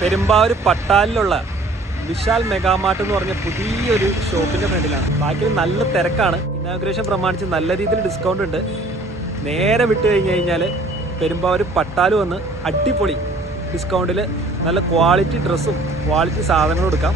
Perumbavoor പട്ടാലിലുള്ള Vishal Megamart എന്ന് പറഞ്ഞ പുതിയൊരു ഷോപ്പിന്റെ ഫ്രണ്ടിലാണ്. ബാക്കി നല്ല തിരക്കാണ്. ഇനാഗുറേഷൻ പ്രമാണിച്ച് നല്ല രീതിയിൽ ഡിസ്കൗണ്ട് ഉണ്ട്. നേരെ വിട്ട് കഴിഞ്ഞ് കഴിഞ്ഞാൽ പെരുമ്പാവൂർ പട്ടാല് വന്ന് അടിപൊളി ഡിസ്കൗണ്ടിൽ നല്ല ക്വാളിറ്റി ഡ്രസ്സും ക്വാളിറ്റി സാധനങ്ങളും എടുക്കാം.